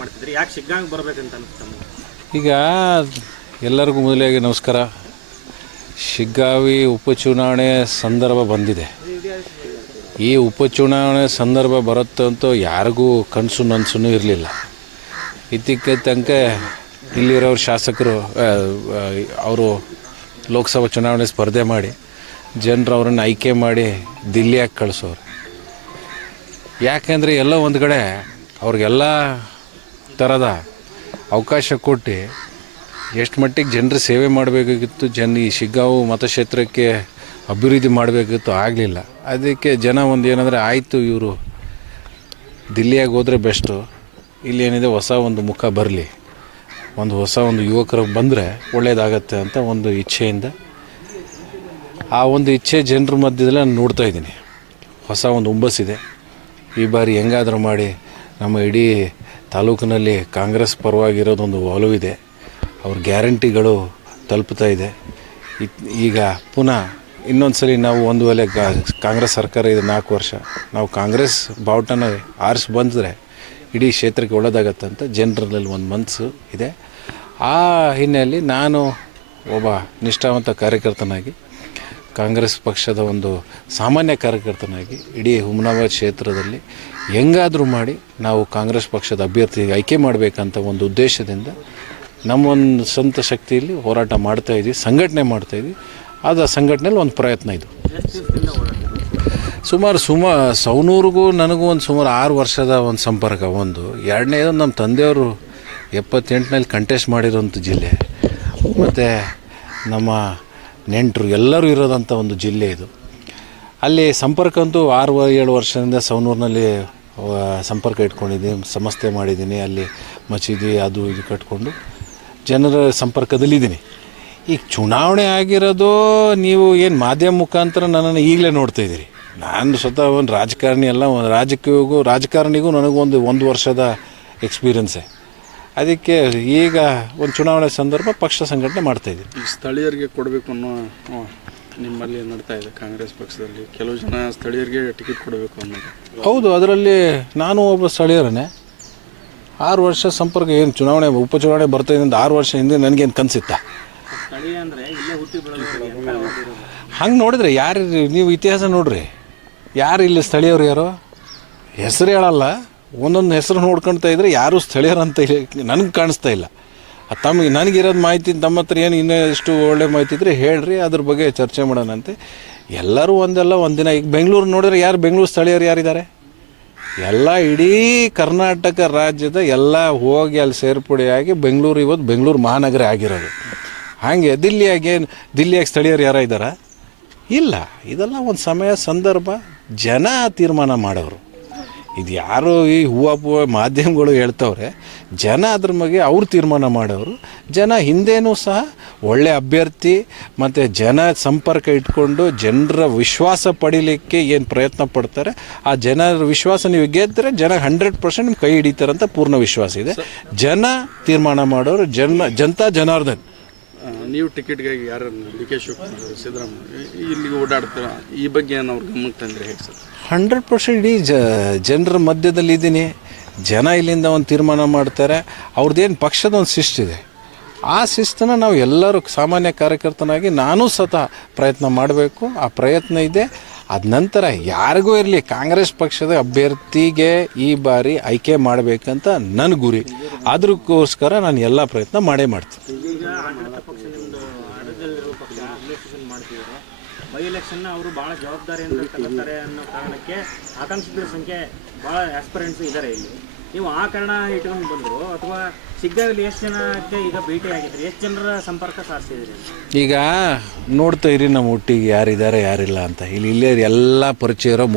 ಮಾಡ್ತಿದ್ರಿ, ಯಾಕೆ ಶಿಗ್ಗಾಂಗೆ ಬರಬೇಕಂತ ಅನಿಸ್ತು? ಈಗ ಎಲ್ಲರಿಗೂ ಮೊದಲಾಗಿ ನಮಸ್ಕಾರ. ಶಿಗ್ಗಾವಿ ಉಪಚುನಾವಣೆ ಸಂದರ್ಭ ಬಂದಿದೆ. ಈ ಉಪಚುನಾವಣೆ ಸಂದರ್ಭ ಬರುತ್ತಂತೂ ಯಾರಿಗೂ ಕನಸು ನನಸು ಇರಲಿಲ್ಲ. ಇದ್ದಕ್ಕೆ ತನಕ ಇಲ್ಲಿರೋರು ಶಾಸಕರು ಅವರು ಲೋಕಸಭಾ ಚುನಾವಣೆ ಸ್ಪರ್ಧೆ ಮಾಡಿ ಜನರು ಅವರನ್ನು ಆಯ್ಕೆ ಮಾಡಿ ದಿಲ್ಲಿಯಾಗಿ ಕಳಿಸೋರು. ಯಾಕೆಂದರೆ ಎಲ್ಲ ಒಂದು ಕಡೆ ಅವ್ರಿಗೆಲ್ಲ ಥರದ ಅವಕಾಶ ಕೊಟ್ಟು ಎಷ್ಟು ಮಟ್ಟಿಗೆ ಜನರು ಸೇವೆ ಮಾಡಬೇಕಾಗಿತ್ತು, ಈ ಶಿಗ್ಗಾಂವ್ ಮತಕ್ಷೇತ್ರಕ್ಕೆ ಅಭಿವೃದ್ಧಿ ಮಾಡಬೇಕಿತ್ತು, ಆಗಲಿಲ್ಲ. ಅದಕ್ಕೆ ಜನ ಒಂದು ಏನಂದರೆ ಆಯಿತು ಇವರು ದಿಲ್ಲಿಯಾಗಿ ಹೋದರೆ ಬೆಸ್ಟು, ಇಲ್ಲಿ ಏನಿದೆ ಹೊಸ ಒಂದು ಮುಖ ಬರಲಿ, ಹೊಸ ಯುವಕರು ಬಂದರೆ ಒಳ್ಳೆಯದಾಗತ್ತೆ ಅಂತ ಒಂದು ಇಚ್ಛೆಯಿಂದ ಆ ಒಂದು ಇಚ್ಛೆ ಜನರ ಮಧ್ಯದಲ್ಲಿ ನಾನು ನೋಡ್ತಾಯಿದ್ದೀನಿ. ಹೊಸ ಒಂದು ಹುಮ್ಮಸ್ಸಿದೆ. ಈ ಬಾರಿ ಹೆಂಗಾದರೂ ಮಾಡಿ ನಮ್ಮ ಇಡೀ ತಾಲೂಕಿನಲ್ಲಿ ಕಾಂಗ್ರೆಸ್ ಪರವಾಗಿರೋದೊಂದು ಒಲವಿದೆ. ಅವ್ರ ಗ್ಯಾರಂಟಿಗಳು ತಲುಪ್ತಾ ಇದೆ. ಈಗ ಪುನಃ ಇನ್ನೊಂದು ಸಲ ನಾವು ಒಂದು ವೇಳೆ ಕಾಂಗ್ರೆಸ್ ಸರ್ಕಾರ ಇದೆ 4 ವರ್ಷ, ನಾವು ಕಾಂಗ್ರೆಸ್ ಬಾವುಟನ ಆರಿಸಿ ಬಂದರೆ ಇಡೀ ಕ್ಷೇತ್ರಕ್ಕೆ ಒಳ್ಳೆಯದಾಗತ್ತಂತ ಜನರಲ್ಲಿ ಒಂದು ಮನಸ್ಸು ಇದೆ. ಆ ಹಿನ್ನೆಲೆಯಲ್ಲಿ ನಾನು ಒಬ್ಬ ನಿಷ್ಠಾವಂತ ಕಾರ್ಯಕರ್ತನಾಗಿ, ಕಾಂಗ್ರೆಸ್ ಪಕ್ಷದ ಒಂದು ಸಾಮಾನ್ಯ ಕಾರ್ಯಕರ್ತನಾಗಿ ಇಡೀ ಹುಮನಾಬಾದ್ ಕ್ಷೇತ್ರದಲ್ಲಿ ಹೆಂಗಾದರೂ ಮಾಡಿ ನಾವು ಕಾಂಗ್ರೆಸ್ ಪಕ್ಷದ ಅಭ್ಯರ್ಥಿಗೆ ಆಯ್ಕೆ ಮಾಡಬೇಕಂತ ಒಂದು ಉದ್ದೇಶದಿಂದ ನಮ್ಮೊಂದು ಸ್ವಂತ ಶಕ್ತಿಯಲ್ಲಿ ಹೋರಾಟ ಮಾಡ್ತಾಯಿದ್ವಿ, ಸಂಘಟನೆ ಮಾಡ್ತಾಯಿದ್ವಿ. ಅದು ಸಂಘಟನೆಯಲ್ಲಿ ಒಂದು ಪ್ರಯತ್ನ ಇದು. ಸುಮಾರು ಸೌನೂರಿಗೂ ನನಗೂ ಒಂದು ಸುಮಾರು 6 ವರ್ಷದ ಒಂದು ಸಂಪರ್ಕ. ಒಂದು ಎರಡನೇದು ನಮ್ಮ ತಂದೆಯವರು 78ನಲ್ಲಿ ಕಂಟೆಸ್ಟ್ ಮಾಡಿರೋಂಥ ಜಿಲ್ಲೆ, ಮತ್ತು ನಮ್ಮ ನೆಂಟರು ಎಲ್ಲರೂ ಇರೋದಂಥ ಒಂದು ಜಿಲ್ಲೆ ಇದು. ಅಲ್ಲಿ ಸಂಪರ್ಕ ಅಂತೂ 6-7 ವರ್ಷದಿಂದ ಸೌನೂರಿನಲ್ಲಿ ಸಂಪರ್ಕ ಇಟ್ಕೊಂಡಿದ್ದೀನಿ, ಸಂಸ್ಥೆ ಮಾಡಿದ್ದೀನಿ. ಅಲ್ಲಿ ಮಸೀದಿ ಅದು ಇದು ಕಟ್ಕೊಂಡು ಜನರ ಸಂಪರ್ಕದಲ್ಲಿದ್ದೀನಿ. ಈಗ ಚುನಾವಣೆ ಆಗಿರೋದು ನೀವು ಏನು ಮಾಧ್ಯಮ ಮುಖಾಂತರ ನನ್ನನ್ನು ಈಗಲೇ ನೋಡ್ತಾಯಿದ್ದೀರಿ. ನಾನು ಸ್ವತಃ ಒಂದು ರಾಜಕಾರಣಿ ಅಲ್ಲ, ರಾಜಕಾರಣಿಗೂ ನನಗೂ ಒಂದು ವರ್ಷದ ಎಕ್ಸ್ಪೀರಿಯನ್ಸೇ. ಅದಕ್ಕೆ ಈಗ ಒಂದು ಚುನಾವಣೆ ಸಂದರ್ಭ ಪಕ್ಷ ಸಂಘಟನೆ ಮಾಡ್ತಾಯಿದ್ದೀವಿ. ಈಗ ಸ್ಥಳೀಯರಿಗೆ ಕೊಡಬೇಕು ಅನ್ನೋ ನಿಮ್ಮಲ್ಲಿ ನಡ್ತಾ ಇದೆ ಕಾಂಗ್ರೆಸ್ ಪಕ್ಷದಲ್ಲಿ. ಕೆಲವು ಜನ ಸ್ಥಳೀಯರಿಗೆ ಟಿಕೆಟ್ ಕೊಡಬೇಕು ಅನ್ನೋದು. ಹೌದು, ಅದರಲ್ಲಿ ನಾನು ಒಬ್ಬ ಸ್ಥಳೀಯರನ್ನೇ. 6 ವರ್ಷ ಸಂಪರ್ಕ. ಏನು ಚುನಾವಣೆ ಉಪಚುನಾವಣೆ ಬರ್ತಾಯಿದೆ ಅಂತ 6 ವರ್ಷ ಹಿಂದೆ ನನಗೇನು ಕನಸಿತ್ತ? ಹಂಗೆ ನೋಡಿದ್ರೆ ಯಾರು, ನೀವು ಇತಿಹಾಸ ನೋಡ್ರಿ, ಯಾರು ಇಲ್ಲಿ ಸ್ಥಳೀಯರು ಯಾರೋ ಹೆಸರು ಹೇಳಲ್ಲ, ಒಂದೊಂದು ಹೆಸರು ನೋಡ್ಕೊಳ್ತಾ ಇದ್ರೆ ಯಾರೂ ಸ್ಥಳೀಯರಂತ ನನಗೆ ಕಾಣಿಸ್ತಾ ಇಲ್ಲ. ನನಗಿರೋದು ಮಾಹಿತಿ ತಮ್ಮ ಹತ್ರ ಏನು ಇನ್ನೂ ಎಷ್ಟು ಒಳ್ಳೆ ಮಾಹಿತಿ ಇದ್ದರೆ ಹೇಳ್ರಿ, ಅದ್ರ ಬಗ್ಗೆ ಚರ್ಚೆ ಮಾಡೋಣಂತೆ. ಎಲ್ಲರೂ ಒಂದಿನ ಈಗ ಬೆಂಗಳೂರು ನೋಡಿದ್ರೆ ಯಾರು ಬೆಂಗಳೂರು ಸ್ಥಳೀಯರು ಯಾರಿದ್ದಾರೆ? ಎಲ್ಲ ಇಡೀ ಕರ್ನಾಟಕ ರಾಜ್ಯದ ಎಲ್ಲ ಹೋಗಿ ಅಲ್ಲಿ ಸೇರ್ಪಡೆಯಾಗಿ ಬೆಂಗಳೂರು ಇವತ್ತು ಬೆಂಗಳೂರು ಮಹಾನಗರ ಆಗಿರೋದು. ಹಾಗೆ ದಿಲ್ಲಿಯಾಗಿ ಸ್ಥಳೀಯರು ಯಾರ ಇದ್ದಾರಾ? ಇಲ್ಲ. ಇದೆಲ್ಲ ಒಂದು ಸಮಯ ಸಂದರ್ಭ, ಜನ ತೀರ್ಮಾನ ಮಾಡೋರು. ಇದು ಯಾರು ಈ ಹೂವು ಮಾಧ್ಯಮಗಳು ಹೇಳ್ತವ್ರೆ, ಜನ ಅದ್ರ ಬಗ್ಗೆ ಅವ್ರು ತೀರ್ಮಾನ ಮಾಡೋರು. ಜನ ಹಿಂದೇನೂ ಸಹ ಒಳ್ಳೆ ಅಭ್ಯರ್ಥಿ ಮತ್ತು ಜನ ಸಂಪರ್ಕ ಇಟ್ಕೊಂಡು ಜನರ ವಿಶ್ವಾಸ ಪಡೀಲಿಕ್ಕೆ ಏನು ಪ್ರಯತ್ನ ಪಡ್ತಾರೆ, ಆ ಜನರ ವಿಶ್ವಾಸ ನೀವು ಗೆದ್ದರೆ ಜನ 100% ನಿಮ್ಮ ಕೈ ಹಿಡಿತಾರಂತ ಪೂರ್ಣ ವಿಶ್ವಾಸ ಇದೆ. ಜನ ತೀರ್ಮಾನ ಮಾಡೋರು, ಜನತಾ ಜನಾರ್ದನ್. ನೀವು ಟಿಕೆಟ್ಗಾಗಿ ಯಾರನ್ನು ಡಿ.ಕೆ. ಶಿವಕುಮಾರ್, ಸಿದ್ದರಾಮಯ್ಯ ಇಲ್ಲಿಗೆ ಓಡಾಡ್ತೀರ, ಈ ಬಗ್ಗೆ ಏನು ಅವ್ರ ಗಮನಕ್ಕೆ ತಂದರೆ ಹೇಗೆ ಸರ್? 100% ಇಡೀ ಜನರ ಮಧ್ಯದಲ್ಲಿ ಇದ್ದೀನಿ. ಜನ ಇಲ್ಲಿಂದ ಒಂದು ತೀರ್ಮಾನ ಮಾಡ್ತಾರೆ. ಅವ್ರದ್ದೇನು ಪಕ್ಷದ ಒಂದು ಶಿಸ್ತಿದೆ, ಆ ಶಿಸ್ತನ್ನು ನಾವು ಎಲ್ಲರೂ ಸಾಮಾನ್ಯ ಕಾರ್ಯಕರ್ತನಾಗಿ ನಾನು ಸ್ವತಃ ಪ್ರಯತ್ನ ಮಾಡಬೇಕು. ಆ ಪ್ರಯತ್ನ ಇದೆ. ಅದ ನಂತರ ಯಾರಿಗೂ ಇರಲಿ ಕಾಂಗ್ರೆಸ್ ಪಕ್ಷದ ಅಭ್ಯರ್ಥಿಗೆ ಈ ಬಾರಿ ಆಯ್ಕೆ ಮಾಡಬೇಕಂತ ನನ್ನ ಗುರಿ. ಅದಕ್ಕೋಸ್ಕರ ನಾನು ಎಲ್ಲ ಪ್ರಯತ್ನ ಮಾಡ್ತೀನಿ. ಬೈ ಎಲೆಕ್ಷನ್ನ ಅವರು ಭಾಳ ಜವಾಬ್ದಾರಿಯಿಂದ ತಗೋತಾರೆ ಅನ್ನೋ ಕಾರಣಕ್ಕೆ ಆಕಾಂಕ್ಷಿಗಳ ಸಂಖ್ಯೆ ಭಾಳ ಆಸ್ಪರೆಂಟ್ಸ್ ಇದ್ದಾರೆ ಇಲ್ಲಿ. ನೀವು ಆ ಕಾರಣ ಇಟ್ಕೊಂಡು ಬಂದರು ಅಥವಾ ಶಿಗ್ಗಾವಿಲಿ ಎಷ್ಟು ಜನಕ್ಕೆ ಈಗ ಭೇಟಿ ಆಗಿದ್ರಿ, ಎಷ್ಟು ಜನರ ಸಂಪರ್ಕ ಸಾಧಿಸಿದ್ರಿ? ಈಗ ನೋಡ್ತಾ ಇರಿ ನಮ್ಮ ಒಟ್ಟಿಗೆ ಯಾರಿದ್ದಾರೆ ಯಾರಿಲ್ಲ ಅಂತ. ಇಲ್ಲೇ ಎಲ್ಲ ಪರಿಚಯ ಇರೋ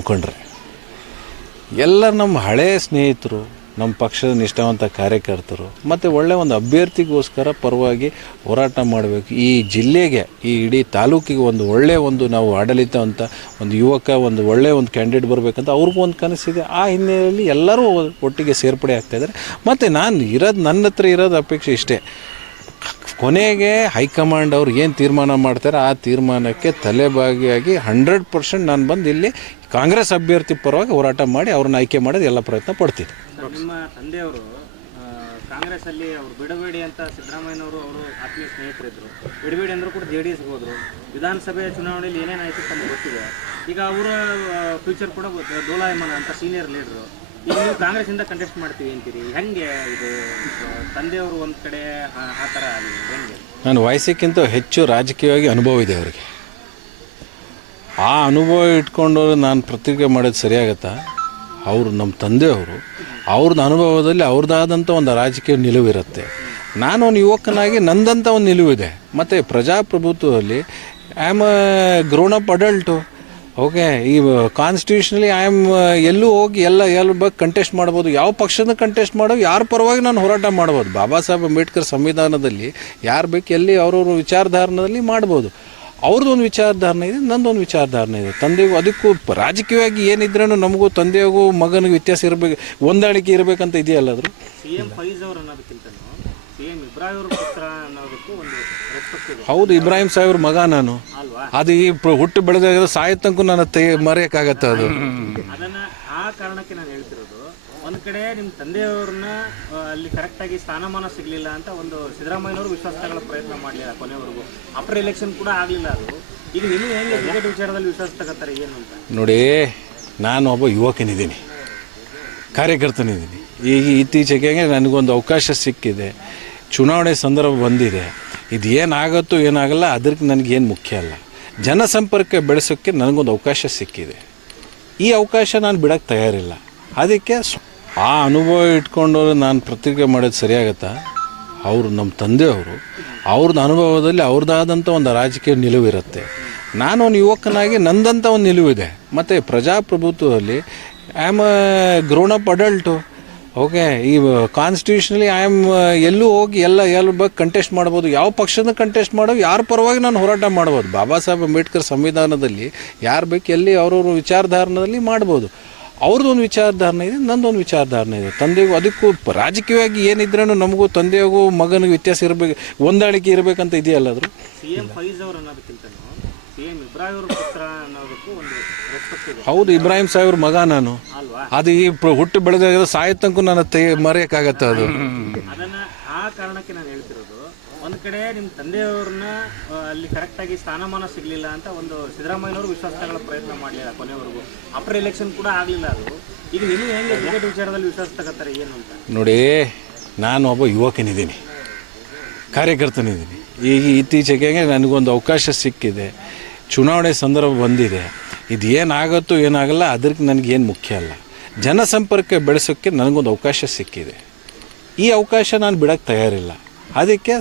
ಮುಖಂಡ್ರೆ ಎಲ್ಲ ನಮ್ಮ ಹಳೆಯ ಸ್ನೇಹಿತರು, ನಮ್ಮ ಪಕ್ಷದ ನಿಷ್ಠಾವಂತ ಕಾರ್ಯಕರ್ತರು, ಮತ್ತು ಒಳ್ಳೆಯ ಒಂದು ಅಭ್ಯರ್ಥಿಗೋಸ್ಕರ ಪರವಾಗಿ ಹೋರಾಟ ಮಾಡಬೇಕು. ಈ ಜಿಲ್ಲೆಗೆ, ಈ ಇಡೀ ತಾಲೂಕಿಗೆ ಒಂದು ಒಳ್ಳೆಯ ಒಂದು ನಾವು ಆಡಳಿತ ಅಂತ ಒಂದು ಯುವಕ, ಒಂದು ಒಳ್ಳೆಯ ಒಂದು ಕ್ಯಾಂಡಿಡೇಟ್ ಬರಬೇಕಂತ ಅವ್ರಿಗೂ ಒಂದು ಕನಸಿದೆ. ಆ ಹಿನ್ನೆಲೆಯಲ್ಲಿ ಎಲ್ಲರೂ ಒಟ್ಟಿಗೆ ಸೇರ್ಪಡೆ ಆಗ್ತಾಯಿದ್ದಾರೆ. ಮತ್ತು ನನ್ನ ಹತ್ರ ಇರೋದು ಅಪೇಕ್ಷೆ ಇಷ್ಟೇ, ಕೊನೆಗೆ ಹೈಕಮಾಂಡ್ ಅವ್ರು ಏನು ತೀರ್ಮಾನ ಮಾಡ್ತಾರೆ ಆ ತೀರ್ಮಾನಕ್ಕೆ ತಲೆಬಾಗಿಯಾಗಿ 100% ನಾನು ಬಂದು ಇಲ್ಲಿ ಕಾಂಗ್ರೆಸ್ ಅಭ್ಯರ್ಥಿ ಪರವಾಗಿ ಹೋರಾಟ ಮಾಡಿ ಅವ್ರನ್ನ ಆಯ್ಕೆ ಮಾಡೋದು ಎಲ್ಲ ಪ್ರಯತ್ನ ಪಡ್ತೀನಿ. ನಿಮ್ಮ ತಂದೆಯವರು ಕಾಂಗ್ರೆಸ್ ಅಲ್ಲಿ ಅವರು ಬಿಡಬೇಡಿ ಅಂತ ಸಿದ್ದರಾಮಯ್ಯನವರು ಅವರು ಆತ್ಮೀಯ ಸ್ನೇಹಿತರಿದ್ರು. ಬಿಡಬೇಡಿ ಅಂದರೂ ಕೂಡ JDS ಹೋದ್ರು. ವಿಧಾನಸಭೆ ಚುನಾವಣೆಯಲ್ಲಿ ಏನೇನಾಯಿತು ತಮಗೆ ಗೊತ್ತಿದೆ. ಈಗ ಅವರ ಫ್ಯೂಚರ್ ಕೂಡ ಡೋಲಾಯಮನ ಅಂತ ಸೀನಿಯರ್ ಲೀಡರು. ಈಗ ನೀವು ಕಾಂಗ್ರೆಸ್ಸಿಂದ ಕಂಟೆಸ್ಟ್ ಮಾಡ್ತೀವಿ ಅಂತೀರಿ, ಹೆಂಗೆ ಇದು ತಂದೆಯವರು ಒಂದು ಕಡೆ ಆ ಥರ ಆಗಿದೆ ಹೆಂಗೆ? ನಾನು ವಯಸ್ಸಕ್ಕಿಂತ ಹೆಚ್ಚು ರಾಜಕೀಯವಾಗಿ ಅನುಭವ ಇದೆ ಅವರಿಗೆ. ಆ ಅನುಭವ ಇಟ್ಕೊಂಡು ನಾನು ಪ್ರತಿಕ್ರಿಯೆ ಮಾಡೋದು ಸರಿಯಾಗತ್ತಾ? ಅವರು ನಮ್ಮ ತಂದೆಯವರು, ಅವ್ರದ್ದು ಅನುಭವದಲ್ಲಿ ಅವ್ರದ್ದಾದಂಥ ಒಂದು ರಾಜಕೀಯ ನಿಲುವಿರುತ್ತೆ. ನಾನು ಒಂದು ಯುವಕನಾಗಿ ನಂದಂಥ ಒಂದು ನಿಲುವಿದೆ. ಮತ್ತು ಪ್ರಜಾಪ್ರಭುತ್ವದಲ್ಲಿ I am grown up adult. Okay, ಈ ಕಾನ್ಸ್ಟಿಟ್ಯೂಷನಲಿ ಐ ಆಮ್ ಎಲ್ಲೂ ಹೋಗಿ ಎಲ್ಲ ಬಗ್ಗೆ ಕಂಟೆಸ್ಟ್ ಮಾಡ್ಬೋದು. ಯಾವ ಪಕ್ಷದ ಕಂಟೆಸ್ಟ್ ಮಾಡೋ, ಯಾರ ಪರವಾಗಿ ನಾನು ಹೋರಾಟ ಮಾಡ್ಬೋದು. ಬಾಬಾ ಸಾಹೇಬ್ ಅಂಬೇಡ್ಕರ್ ಸಂವಿಧಾನದಲ್ಲಿ ಯಾರು ಬೇಕು ಎಲ್ಲಿ ಅವ್ರವ್ರ ವಿಚಾರಧಾರಣದಲ್ಲಿ ಮಾಡ್ಬೋದು. ಅವ್ರದ್ದೊಂದು ವಿಚಾರಧಾರಣೆ ಇದೆ, ನಂದೊಂದು ವಿಚಾರಧಾರಣೆ ಇದೆ. ತಂದೆಗೂ ಅದಕ್ಕೂ ರಾಜಕೀಯವಾಗಿ ಏನಿದ್ರೂ ನಮಗೂ ತಂದೆಗೂ ಮಗನಿಗೆ ವ್ಯತ್ಯಾಸ ಇರಬೇಕು, ಹೊಂದಾಣಿಕೆ ಇರಬೇಕಂತ ಇದೆಯಲ್ಲ. ಅದ್ರ CM ಫೈಜ್ ಅವರು ಅನ್ನೋದಕ್ಕಿಂತ CM ಇಬ್ರಾಹಿಂ ಅವ್ರ ಪುತ್ರ ಅನ್ನೋದಕ್ಕೂ ಒಂದು ರೆಸ್ಪೆಕ್ಟ್ ಇದೆ. ಹೌದು, ಇಬ್ರಾಹಿಂ ಸಾಹೇಬ್ರ ಮಗ ನಾನು. ಅಲ್ವಾ? ಅದು ಈ ಹುಟ್ಟು ಬೆಳೆದಾಗ ಸಾಯತಂಕು ನನ್ನ ಮರೆಯೋಕ್ಕಾಗತ್ತೆ ಅದು. ಅದನ್ನ ಆ ಕಾರಣಕ್ಕೆ ನಾನು ಹೇಳ್ತಿರೋದು, ಒಂದ್ ಕಡೆ ನಿಮ್ಮ ತಂದೆಯವ್ರನ್ನ ಅಲ್ಲಿ ಕರೆಕ್ಟಾಗಿ ಸ್ಥಾನಮಾನ ಸಿಗಲಿಲ್ಲ ಅಂತ ಒಂದು ಸಿದ್ದರಾಮಯ್ಯನವರು ವಿಶ್ವಾಸ ತಗೊಳ್ಳೋ ಪ್ರಯತ್ನ ಮಾಡಲಿಲ್ಲ ಕೊನೆವರೆಗೂ. ಆಫ್ಟರ್ ಎಲೆಕ್ಷನ್ ಕೂಡ ಆಗಲಿಲ್ಲ ಅದು. ಈಗ ನಿಮಗೆ ಹೆಂಗೆ ಕ್ರಿಕೆಟ್ ವಿಚಾರದಲ್ಲಿ ವಿಶ್ವಾಸ ತಗೋತಾರೆ ಏನು ಅಂತ? ನೋಡಿ, ನಾನು ಒಬ್ಬ ಯುವಕನಿದ್ದೀನಿ, ಕಾರ್ಯಕರ್ತನಿದ್ದೀನಿ. ಈಗ ಇತ್ತೀಚೆಗೆ ನನಗೊಂದು ಅವಕಾಶ ಸಿಕ್ಕಿದೆ, ಚುನಾವಣೆ ಸಂದರ್ಭ ಬಂದಿದೆ. ಇದು ಏನಾಗುತ್ತೋ ಏನಾಗಲ್ಲ ಅದಕ್ಕೆ ನನಗೇನು ಮುಖ್ಯ ಅಲ್ಲ. ಜನಸಂಪರ್ಕ ಬೆಳೆಸೋಕ್ಕೆ ನನಗೊಂದು ಅವಕಾಶ ಸಿಕ್ಕಿದೆ. ಈ ಅವಕಾಶ ನಾನು ಬಿಡೋಕ್ಕೆ ತಯಾರಿಲ್ಲ. ಅದಕ್ಕೆ ಆ ಅನುಭವ ಇಟ್ಕೊಂಡು ನಾನು ಪ್ರತಿಕ್ರಿಯೆ ಮಾಡೋದು ಸರಿಯಾಗತ್ತಾ? ಅವರು ನಮ್ಮ ತಂದೆಯವರು, ಅವ್ರದ್ದು ಅನುಭವದಲ್ಲಿ ಅವ್ರದ್ದಾದಂಥ ಒಂದು ರಾಜಕೀಯ ನಿಲುವಿರುತ್ತೆ. ನಾನು ಒಂದು ಯುವಕನಾಗಿ ನಂದಂಥ ಒಂದು ನಿಲುವಿದೆ. ಮತ್ತು ಪ್ರಜಾಪ್ರಭುತ್ವದಲ್ಲಿ I am grown up adult. Okay, ಈ ಕಾನ್ಸ್ಟಿಟ್ಯೂಷನಲಿ ಐ ಆಮ್ ಎಲ್ಲೂ ಹೋಗಿ ಎಲ್ಲ ಬಗ್ಗೆ ಕಂಟೆಸ್ಟ್ ಮಾಡ್ಬೋದು. ಯಾವ ಪಕ್ಷದ ಕಂಟೆಸ್ಟ್ ಮಾಡೋ, ಯಾರ ಪರವಾಗಿ ನಾನು ಹೋರಾಟ ಮಾಡ್ಬೋದು. ಬಾಬಾ ಸಾಹೇಬ್ ಅಂಬೇಡ್ಕರ್ ಸಂವಿಧಾನದಲ್ಲಿ ಯಾರು ಬೇಕು ಎಲ್ಲಿ ಅವ್ರವ್ರ ವಿಚಾರಧಾರಣದಲ್ಲಿ ಮಾಡ್ಬೋದು. ಅವ್ರದ್ದೊಂದು ವಿಚಾರಧಾರಣೆ ಇದೆ, ನಂದೊಂದು ವಿಚಾರಧಾರಣೆ ಇದೆ. ತಂದೆಗೂ ಅದಕ್ಕೂ ರಾಜಕೀಯವಾಗಿ ಏನಿದ್ರೂ ನಮಗೂ ತಂದೆಗೂ ಮಗನಿಗೆ ವ್ಯತ್ಯಾಸ ಇರಬೇಕು, ಹೊಂದಾಣಿಕೆ ಇರಬೇಕಂತ ಇದೆಯಲ್ಲ. ಅದ್ರ CM ಫೈಜ್ ಅವರು ಅನ್ನೋದಕ್ಕಿಂತ CM ಇಬ್ರಾಹಿಂ ಅವ್ರ ಪುತ್ರ ಅನ್ನೋದಕ್ಕೂ ಒಂದು ರೆಸ್ಪೆಕ್ಟ್ ಇದೆ. ಹೌದು, ಇಬ್ರಾಹಿಂ ಸಾಹೇಬ್ರ ಮಗ ನಾನು. ಅಲ್ವಾ? ಅದು ಈ ಹುಟ್ಟು ಬೆಳೆದಾಗ ಸಾಯತಂಕು ನನ್ನ ಮರೆಯೋಕ್ಕಾಗತ್ತೆ ಅದು. ಅದನ್ನ ಆ ಕಾರಣಕ್ಕೆ ನಾನು ಹೇಳ್ತಿರೋದು, ಒಂದ್ ಕಡೆ ನಿಮ್ಮ ತಂದೆಯವ್ರನ್ನ ಅಲ್ಲಿ ಕರೆಕ್ಟಾಗಿ ಸ್ಥಾನಮಾನ ಸಿಗಲಿಲ್ಲ ಅಂತ ಒಂದು ಸಿದ್ದರಾಮಯ್ಯನವರು ವಿಶ್ವಾಸ ತಗೊಳ್ಳೋ ಪ್ರಯತ್ನ ಮಾಡಲಿಲ್ಲ ಕೊನೆವರೆಗೂ. ಆಫ್ಟರ್ ಎಲೆಕ್ಷನ್ ಕೂಡ ಆಗಲಿಲ್ಲ ಅದು. ಈಗ ನಿಮಗೆ ಹೆಂಗೆ ಕ್ರಿಕೆಟ್ ವಿಚಾರದಲ್ಲಿ ವಿಶ್ವಾಸ ತಗೋತಾರೆ ಏನು ಅಂತ? ನೋಡಿ, ನಾನು ಒಬ್ಬ ಯುವಕನಿದ್ದೀನಿ, ಕಾರ್ಯಕರ್ತನಿದ್ದೀನಿ. ಈಗ ಇತ್ತೀಚೆಗೆ ನನಗೊಂದು ಅವಕಾಶ ಸಿಕ್ಕಿದೆ, ಚುನಾವಣೆ ಸಂದರ್ಭ ಬಂದಿದೆ. ಇದು ಏನಾಗುತ್ತೋ ಏನಾಗಲ್ಲ ಅದಕ್ಕೆ ನನಗೇನು ಮುಖ್ಯ ಅಲ್ಲ. ಜನಸಂಪರ್ಕ ಬೆಳೆಸೋಕ್ಕೆ ನನಗೊಂದು ಅವಕಾಶ ಸಿಕ್ಕಿದೆ. ಈ ಅವಕಾಶ ನಾನು ಬಿಡೋಕ್ಕೆ ತಯಾರಿಲ್ಲ. ಅದಕ್ಕೆ